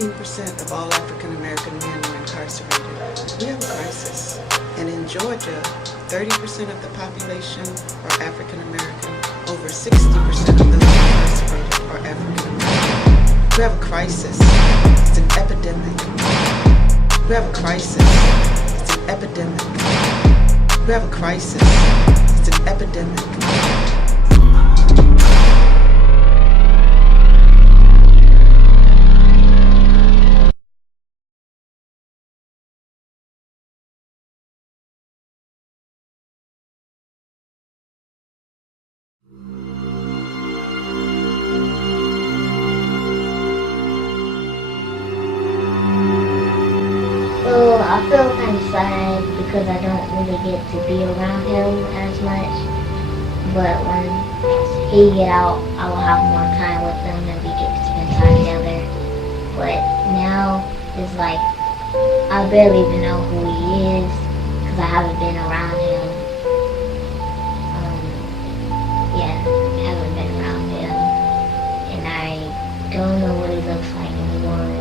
15% of all African American men were incarcerated. We have a crisis. And in Georgia, 30% of the population are African American. Over 60% of those incarcerated are African American. We have a crisis. It's an epidemic. We have a crisis. It's an epidemic. We have a crisis. It's an epidemic. I feel kind of sad because I don't really get to be around him as much. But when he get out, I will have more time with him and we get to spend time together. But now it's like I barely even know who he is because I haven't been around him. Yeah, I haven't been around him, and I don't know what he looks like anymore.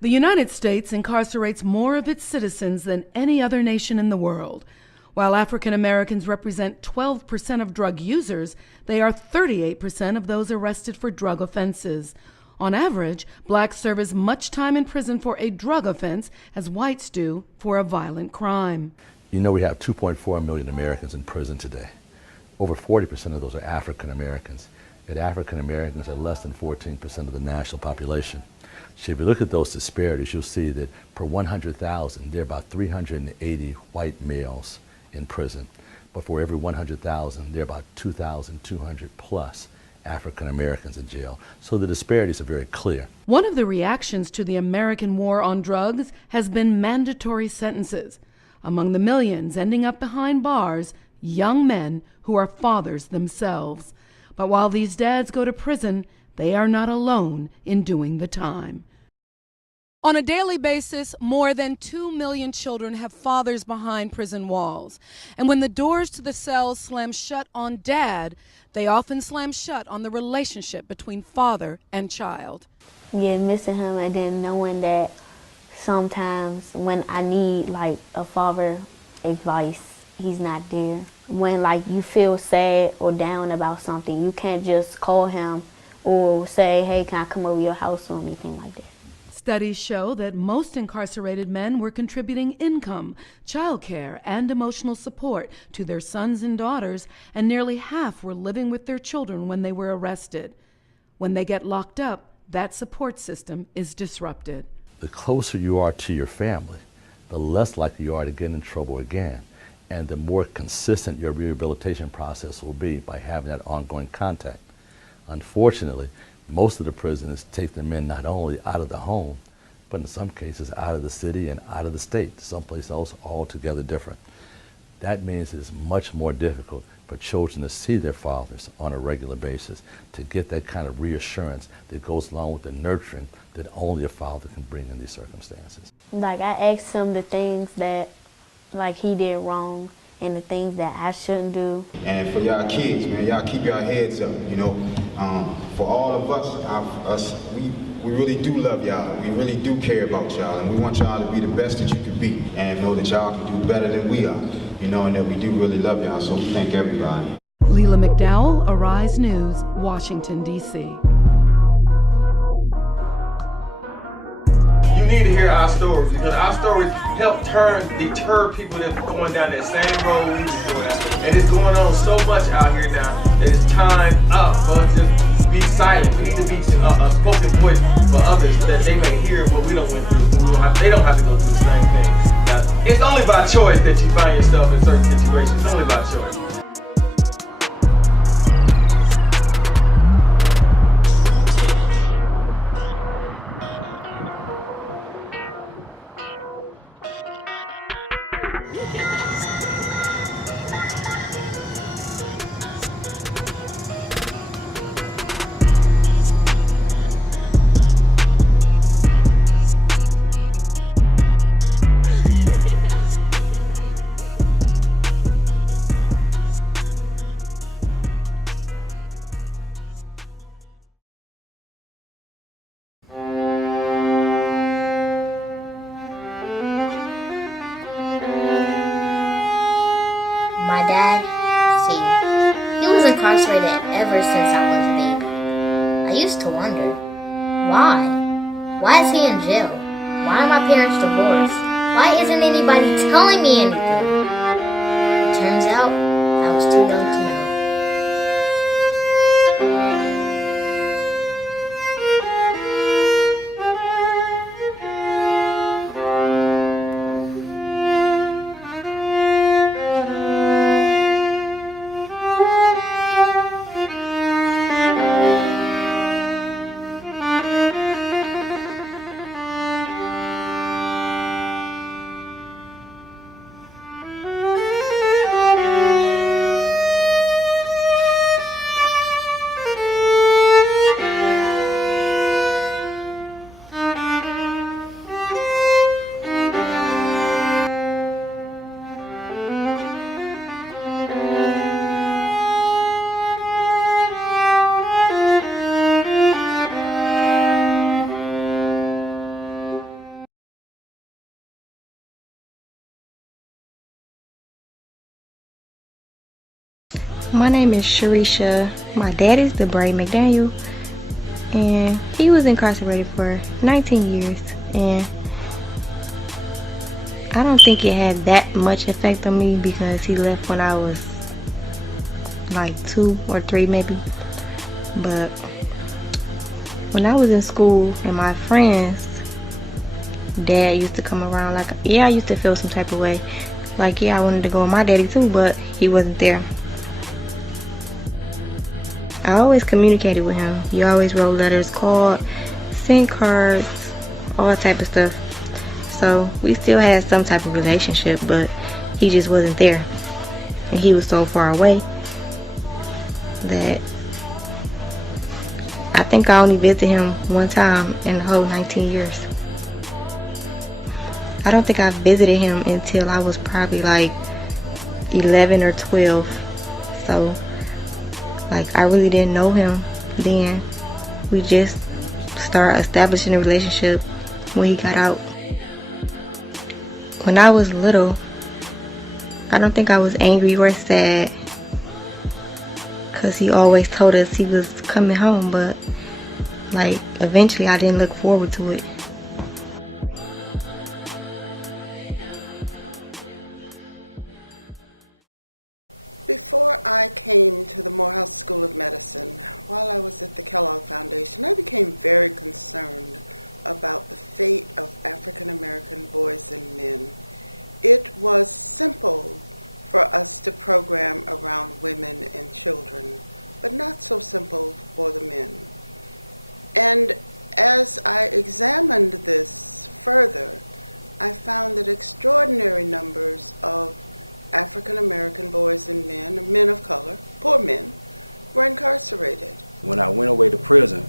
The United States incarcerates more of its citizens than any other nation in the world. While African Americans represent 12% of drug users, they are 38% of those arrested for drug offenses. On average, blacks serve as much time in prison for a drug offense as whites do for a violent crime. You know, we have 2.4 million Americans in prison today. Over 40% of those are African Americans. Yet African Americans are less than 14% of the national population. So if you look at those disparities, you'll see that per 100,000, there are about 380 white males in prison. But for every 100,000, there are about 2,200 plus African Americans in jail. So the disparities are very clear. One of the reactions to the American war on drugs has been mandatory sentences. Among the millions ending up behind bars, young men who are fathers themselves. But while these dads go to prison, they are not alone in doing the time. On a daily basis, more than 2 million children have fathers behind prison walls. And when the doors to the cells slam shut on dad, they often slam shut on the relationship between father and child. Yeah, missing him and then knowing that sometimes when I need like a father advice, he's not there. When like you feel sad or down about something, you can't just call him or say, hey, can I come over your house or anything like that. Studies show that most incarcerated men were contributing income, childcare, and emotional support to their sons and daughters, and nearly half were living with their children when they were arrested. When they get locked up, that support system is disrupted. The closer you are to your family, the less likely you are to get in trouble again, and the more consistent your rehabilitation process will be by having that ongoing contact. Unfortunately, most of the prisoners take the men not only out of the home, but in some cases out of the city and out of the state, someplace else altogether different. That means it's much more difficult for children to see their fathers on a regular basis, to get that kind of reassurance that goes along with the nurturing that only a father can bring in these circumstances. Like I asked him the things that like he did wrong and the things that I shouldn't do. And for y'all kids, man, y'all keep y'all heads up, you know. For all of us, we really do love y'all. We really do care about y'all, and we want y'all to be the best that you can be, and know that y'all can do better than we are, you know, and that we do really love y'all, so we thank everybody. Leela McDowell, Arise News, Washington, D.C. You need to hear our stories, because our stories help deter people that are going down that same road we was doing. And it's going on so much out here now that it's time up for us to be silent. We need to be a spoken voice for others so that they may hear what we don't went through. They don't have to go through the same thing. It's only by choice that you find yourself in certain situations. It's only by choice. incarcerated ever since I was a baby. I used to wonder, why? Why is he in jail? Why are my parents divorced? Why isn't anybody telling me anything? It turns out, I was too young to know. My name is Sharisha. My dad is DeBray McDaniel, and he was incarcerated for 19 years. And I don't think it had that much effect on me because he left when I was like 2 or 3 maybe. But when I was in school and my friends' dad used to come around, like, yeah, I used to feel some type of way. Like, yeah, I wanted to go with my daddy too, but he wasn't there. I always communicated with him. He always wrote letters, called, sent cards, all type of stuff. So we still had some type of relationship, but he just wasn't there. And he was so far away that I think I only visited him one time in the whole 19 years. I don't think I visited him until I was probably like 11 or 12. So like, I really didn't know him then. We just started establishing a relationship when he got out. When I was little, I don't think I was angry or sad because he always told us he was coming home, but like, eventually I didn't look forward to it. Before I came to the Morehouse School of Medicine, while I was at the Kellogg Foundation, I became very concerned about the fate of African American boys and men. It was simple for us to program around women and children, but not so simple for the men. And as I examined this further, I found that extraordinary numbers of African American boys and men of color, poor men, were incarcerated. When I went away to prison,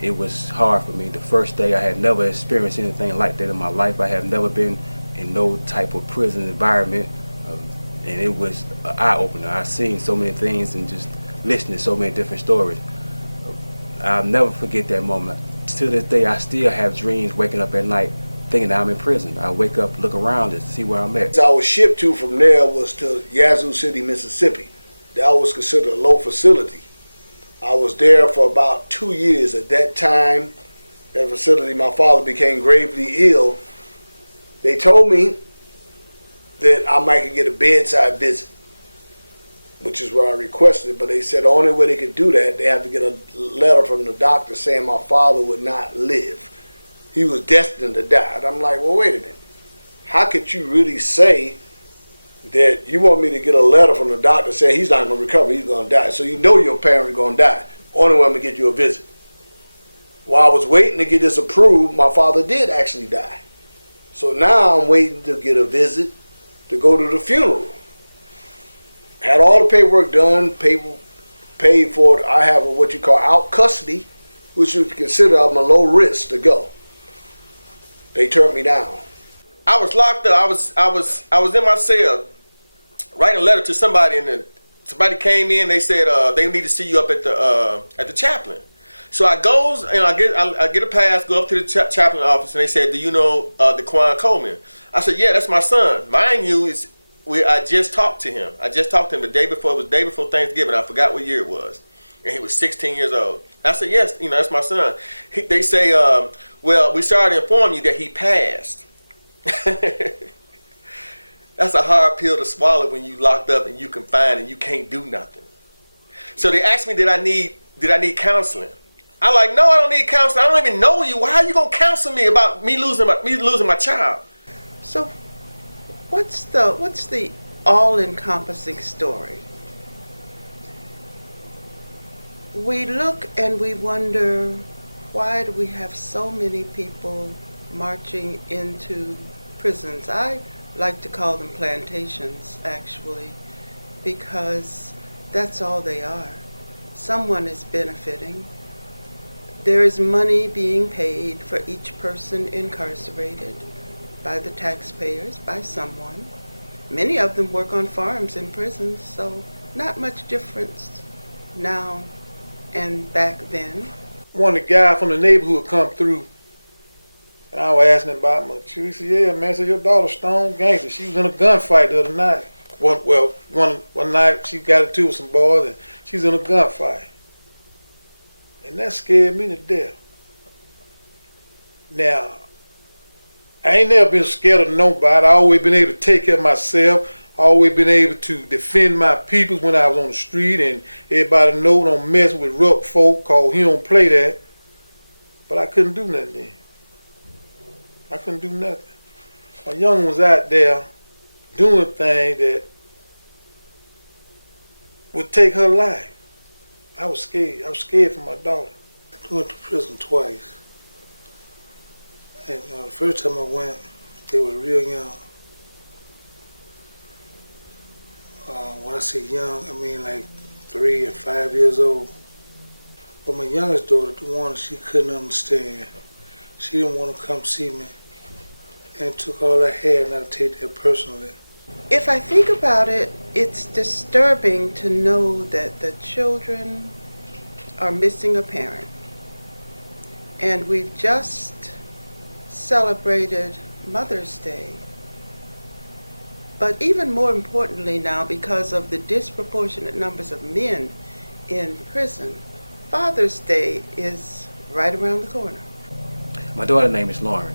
it was hard for me. The first day, I had never experienced anything like that in my life. I have never been in no type of prison environment, and it was an eye-opener. I've seen so many things and just listened to so many different stories. I'll never forget that moment. To this day, I still have dreams waking up at night thinking that I'm in prison. I wake up, look around and see where I'm at. I was shipped to from there was to Yazoo City, Mississippi. That was considered a low facility. I was there for about 2 years. At that time, that facility, my father became gravely ill. They told me that I might get a bedside visit, which is what I requested, but they said the only way they could do that, they had to get a letter from the doctor saying my father would not live. He was destined to die. And I'm like, well, wait a minute. How could you really say that you want me to get a letter from the doctor saying he's not going to recover, he's going to die? So you know your parent is going to die. Only way I'm going to get you a visit. While I was waiting to get this approved, my father did actually die. So now I'm waiting to get a visit to go to the funeral. Had all the paperwork done, paid for it. I have what you call out custody, which you consider I'm a low risk to go. They turned me down. I was locked up. I was in my cell writing a letter to somebody, and somebody came in. They said they need to see you up at the chaplain. So I goes and I get a pass, go up to the chaplain office, and they said, "Do you know DeQuan Coleman?" I said, "Yeah, that's my son." Mind you, I just talked to him. I just talked to him the day before. It was the day before Thanksgiving. I forgot what year it was. And he was 16 years old. I said, yes, that's my son. They say, well, we sorry to inform you that he passed. That's a hard pill to swallow when you locked up and you confined and you can't do nothing. So they asked me, did I need counseling? I'm like, no, I don't need counseling. I don't even know you. Why are you gonna counsel me about me losing my child? So, what's the all-encompassing story? We look and we wonder, why do we have so many people marching into prisons? I like to call them plantations, actually, because that's all they are. Someone is benefiting. There is money being paid for each person incarcerated by the taxpayers, by someone. Many of them work on farms in prisons, so not much difference now and back then. One of the guys from the neighborhood come through, and I was asking him about my child. He said, yeah, man, so your daughter Stone Gangster. She was in a gunfight the other night. One night she got into with some boys, and she was in a gunfight. And that scared me to death. Now, I ain't never been scared of nobody. I always been able to take care of myself. I always been able to defend my people when I was on the street, and everybody know don't mess with rough folk, cause he don't play that. But I couldn't do nothing then. I couldn't do nothing. A young one's out there doing things that would take her life. I was scared. I was scared for my daughter. I went to prison twice. And the first time I went, they was real young. When I say young, I mean like 3 and 5 years old. But my youngest daughter, the one she couldn't understand, she didn't want to come see me. And it took all I had not to take that personally. If I think about it, it's disturbing to know that the children are missing a parent. And we've just celebrated Mother's Day. But even more importantly now, because of the disproportionate numbers of men in prison, Father's Day is right around the corner. My daughter's name is Lauren.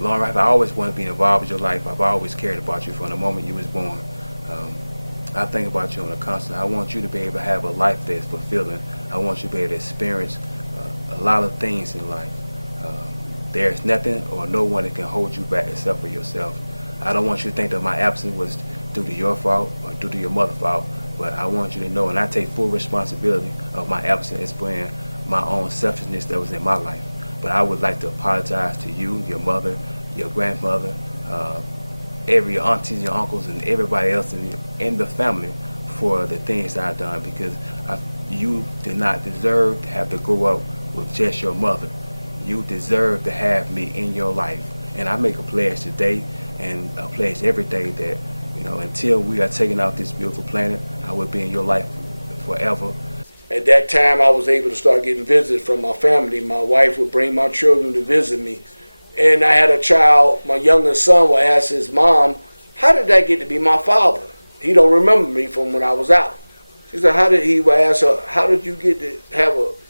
Lauren, I've always wanted to be involved with your life. I've always cared about you from the moment you was born. I think about you on a constant. I want you to be able to have a life that's fulfilling. I want you to be able to experience a lot of things in life. There's nothing or no one that can hold you back except for yourself. I don't want you to think that my absence was due to your fault or due to your mother's fault, but I want you to know, and I take full responsibility of my absence as being my own selfishness that was in my life. But I would like to apologize to you, your mother, your grandmother, every aunties, your uncles, and everybody else in the family for the things that I've done, because you did not deserve to have to grow up with just your mother. You deserve to have me in your life. And I make a pledge today and a pledge every day that, until we are taking out this beautiful planet, I will be in your life forever. At that time, I was able to start getting visits from my family. My wife would bring my children to visit me. And I had a child, my youngest son would ask his mom, how did I get to be my father? He don't remember me from when I was out. She said, he would ask her, how did you get to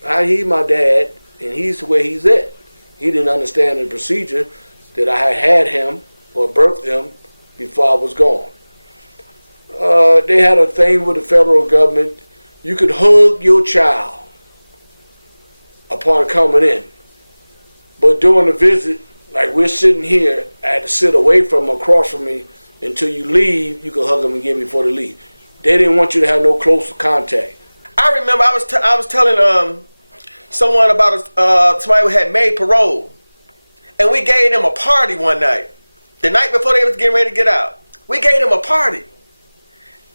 how he's my dad and he's where he's at? He didn't understand the procedure that I had him or birthed him before I was gone. They had a thing with the federal government. You could hug your child upon coming in. But during the visit, like we're sitting here, I had to sit away from him, across from me, until you leave, you can hug them again before they leave. They didn't want you to have no close contact. I remember I was telling someone about somebody who had made parole, and we gave them a party one night. The night before they was getting ready to get out, we gave them a party,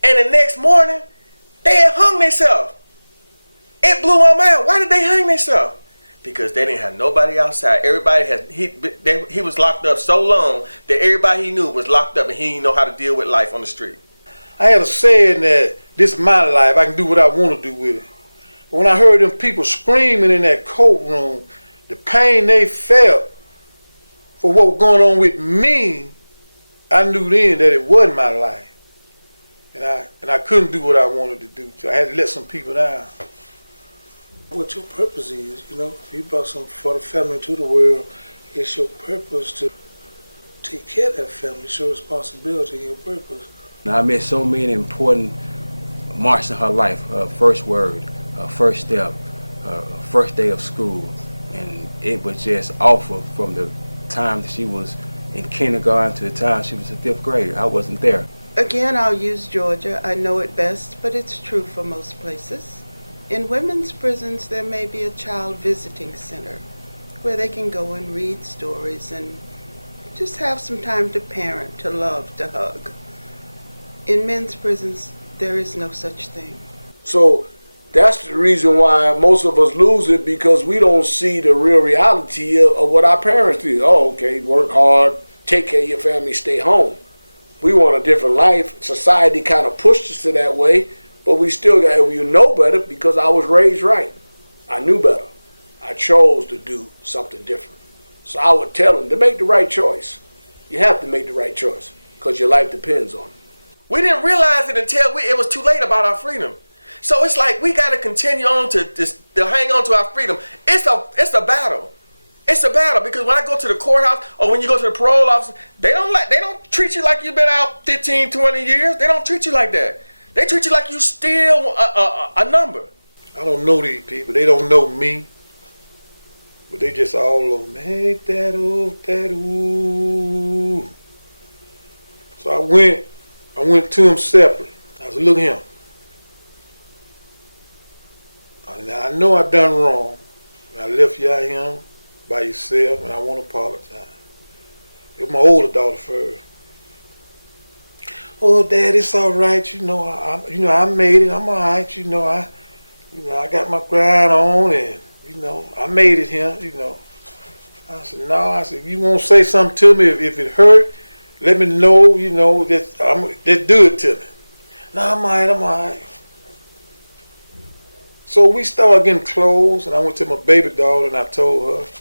and the next morning they had hung themselves. It blew my mind. Why did they hang themselves? Because they didn't have nobody outside. Everybody he was locked up so long that everybody he knew was locked up, and he didn't know how to deal with life on the street. I had a saying that this is my life, I can do what I want to do with it. But when I heard them people screaming in that courtroom, the pain they felt for what was going on with me, I knew then that it wasn't my life. And I couldn't do what I wanted to do. So I had to let some people down. What your purpose is, you know, if you brought something for the family to the world, it's your purpose to take care of that family. It's your responsibility and your purpose. Now, I met so many important marks in her life. Her first word, her first step, her first day of school. And it was just awful from the time that she was in kindergarten to the time she was in 5th grade. I wasn't there. Again, I'll use Georgia. I know it best, but it's true for most places. In women's prisons, there may be a child visiting center where they can go and read stories and just have some time to parent, to love, to hug. In men's prisons, there is no such thing. So that's the reason why most of us lose it, because we don't see the real reality of what our parents did. Oh, okay, work hard, take care of your family, stay home. We want a different life. Society kind of pushed us to that way, but we still got, you know better, because I was raised right. I knew better. I chose to do something different. So I would tell them to make the right choice. You have to make the right choice because your life depends on it. We didn't realize it until it was too late about our freedom. So it's like we got to continue on to hang on to our freedom. It's a battle. It's a battle, because when I go to the courthouse or when you go to the parole office, they don't treat you like you've been out 15, 20 years. They don't treat you like that. They treat you like you still a number. I don't know these people. They don't know me. But they just all over me. Hey, that ooh. So I went to him separate. I said, look at him. Now I know I done wrong. I left you out here by yourself, and I want to apologize. It was my older daughter first. Oh, Dad, it's all right. You know, I made it. I'm all right. I got my grind on, and I made it here. I said, no. I said, if you won't say something to me, if it hurt, let me know. Just do it to me. No, I'm all right. So we started getting close, and I went to my baby daughter, and I told her,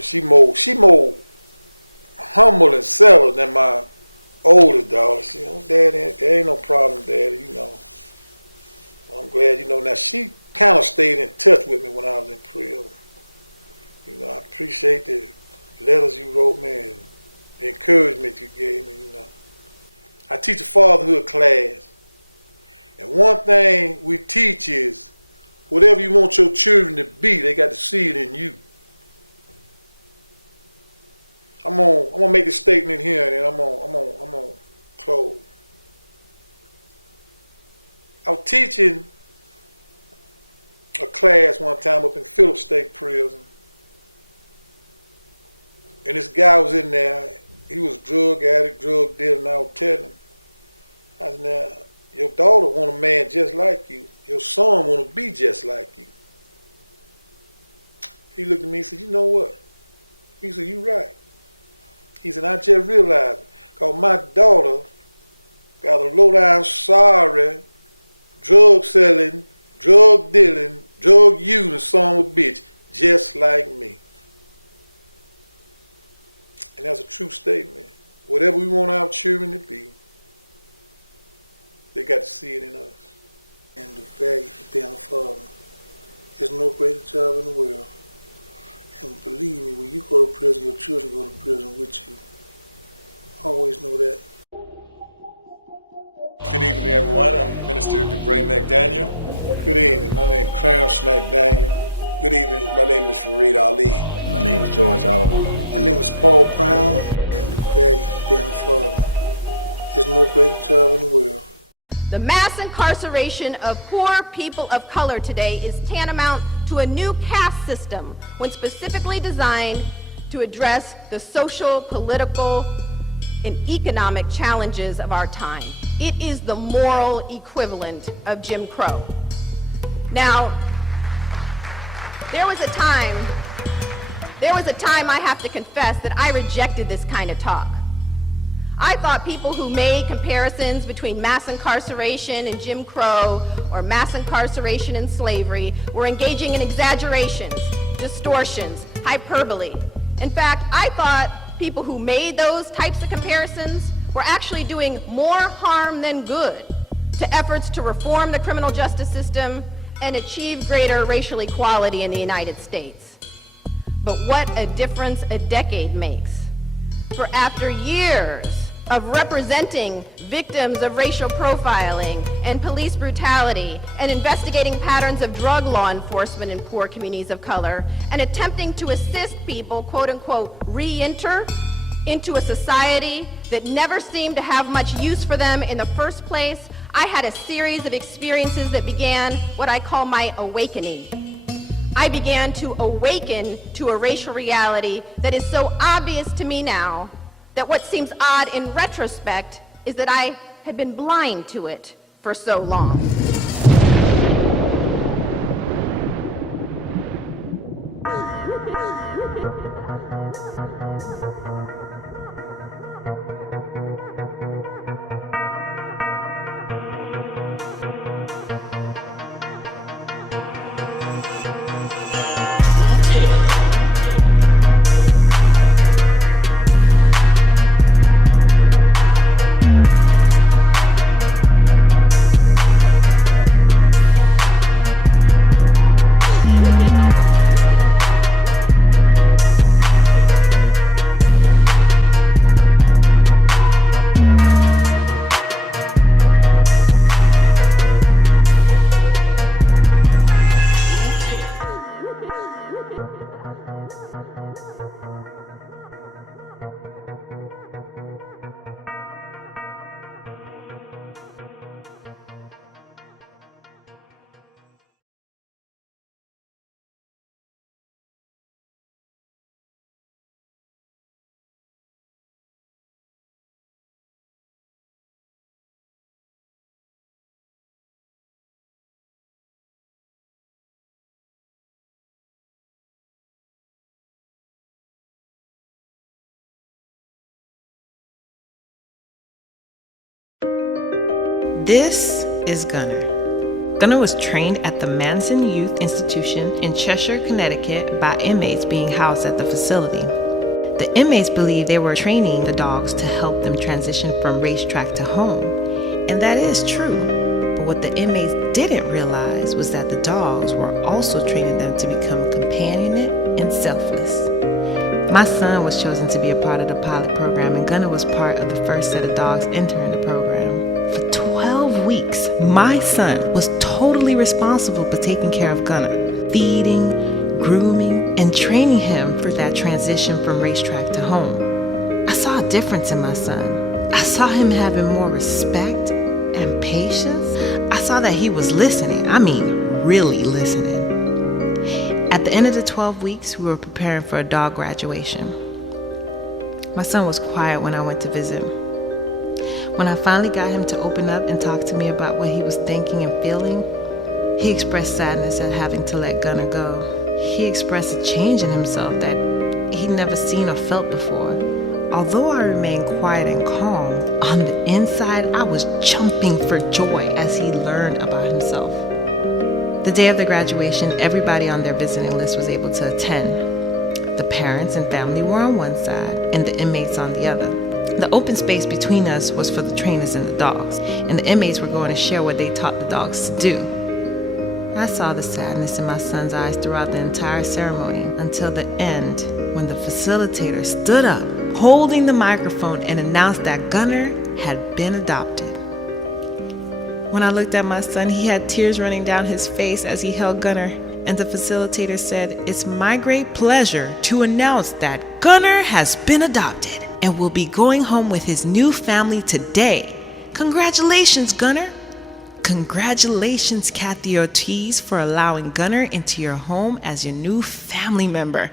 she more humble and settled than my oldest daughter. She said, Daddy, there ain't no problem, Daddy, I'm glad, now she kind of stayed in touch with me when I was in prison. I appreciate the letters you wrote me and the encouragement you gave me, I teach a fatherhood class. And one thing we teach is, whatever you want your children to be, they got to see it in you. I'm gonna make this statement here, and then I'm gonna close. I was teaching a class one time up in Phillips State Prison, and this guy was in there. He was drug addict, drug dealer, and I was telling him, I said, now, your daughter want a man just like you. Your son want to be just like you. He looked at me and said, you know what? He said, you right. He said, I just realized, because my daughter got a low-down, sorry, drug selling, drug dealing, drug using son of a bitch, just like me. And that's a true statement. Whatever we want our children to be, they got to see it in us. And the value of being a father is no greater job in the world. And believe me, when you go to prison, your children go to prison with you. Always know that. Good evening, everyone. I'm Minister DeBray McDaniel. Good evening. My name is Clarence McDaniel. Good evening. My name is Fareed Ali. My name is George Oliver. My name is Paul Brown. And the value of being a father is no greater job in the world. The mass incarceration of poor people of color today is tantamount to a new caste system when specifically designed to address the social, political, and economic challenges of our time. It is the moral equivalent of Jim Crow. Now, there was a time I have to confess that I rejected this kind of talk. I thought people who made comparisons between mass incarceration and Jim Crow or mass incarceration and slavery were engaging in exaggerations, distortions, hyperbole. In fact, I thought people who made those types of comparisons were actually doing more harm than good to efforts to reform the criminal justice system and achieve greater racial equality in the United States. But what a difference a decade makes. For after years of representing victims of racial profiling and police brutality and investigating patterns of drug law enforcement in poor communities of color and attempting to assist people, quote unquote, re-enter into a society that never seemed to have much use for them in the first place, I had a series of experiences that began what I call my awakening. I began to awaken to a racial reality that is so obvious to me now that what seems odd in retrospect is that I had been blind to it for so long. This is Gunner. Gunner was trained at the Manson Youth Institution in Cheshire, Connecticut by inmates being housed at the facility. The inmates believed they were training the dogs to help them transition from racetrack to home. And that is true. But what the inmates didn't realize was that the dogs were also training them to become companionate and selfless. My son was chosen to be a part of the pilot program, and Gunner was part of the first set of dogs entering the program. For 12 weeks, my son was totally responsible for taking care of Gunner, feeding, grooming, and training him for that transition from racetrack to home. I saw a difference in my son. I saw him having more respect and patience. I saw that he was listening. I mean, really listening. At the end of the 12 weeks, we were preparing for a dog graduation. My son was quiet when I went to visit him. When I finally got him to open up and talk to me about what he was thinking and feeling, he expressed sadness at having to let Gunner go. He expressed a change in himself that he'd never seen or felt before. Although I remained quiet and calm, on the inside I was jumping for joy as he learned about himself. The day of the graduation, everybody on their visiting list was able to attend. The parents and family were on one side and the inmates on the other. The open space between us was for the trainers and the dogs, and the inmates were going to share what they taught the dogs to do. I saw the sadness in my son's eyes throughout the entire ceremony until the end, when the facilitator stood up, holding the microphone, and announced that Gunner had been adopted. When I looked at my son, he had tears running down his face as he held Gunner, and the facilitator said, "It's my great pleasure to announce that Gunner has been adopted and will be going home with his new family today. Congratulations, Gunner." Congratulations, Kathy Ortiz, for allowing Gunner into your home as your new family member.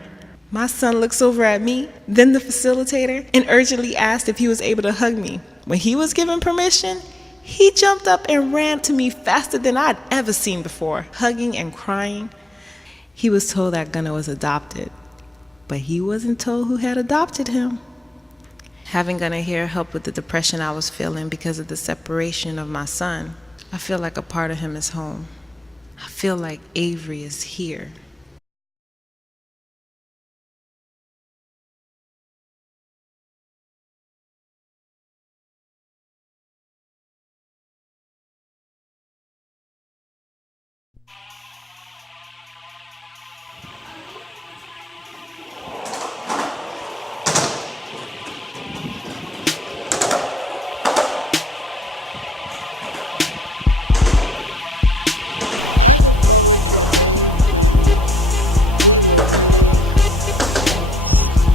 My son looks over at me, then the facilitator, and urgently asked if he was able to hug me. When he was given permission, he jumped up and ran to me faster than I'd ever seen before, hugging and crying. He was told that Gunner was adopted, but he wasn't told who had adopted him. Having Gunner here helped with the depression I was feeling because of the separation of my son. I feel like a part of him is home. I feel like Avery is here. look forward to a day when we will really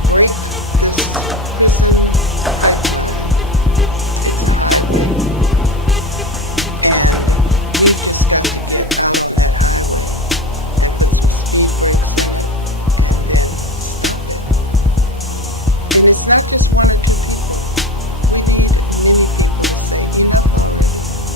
break this prison pipeline. It's a highway. And we've just got to get out on that highway and put some speed brakes in it and then stop it. And it's not just one or two people. We need many people to say, enough already.